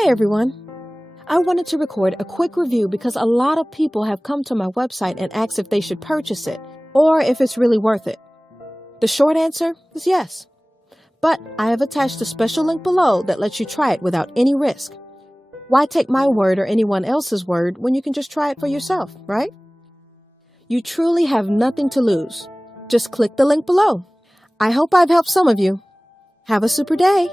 Hey everyone! I wanted to record a quick review because a lot of people have come to my website and asked if they should purchase it or if it's really worth it. The short answer is yes. But I have attached a special link below that lets you try it without any risk. Why take my word or anyone else's word when you can just try it for yourself, right? You truly have nothing to lose. Just click the link below. I hope I've helped some of you. Have a super day!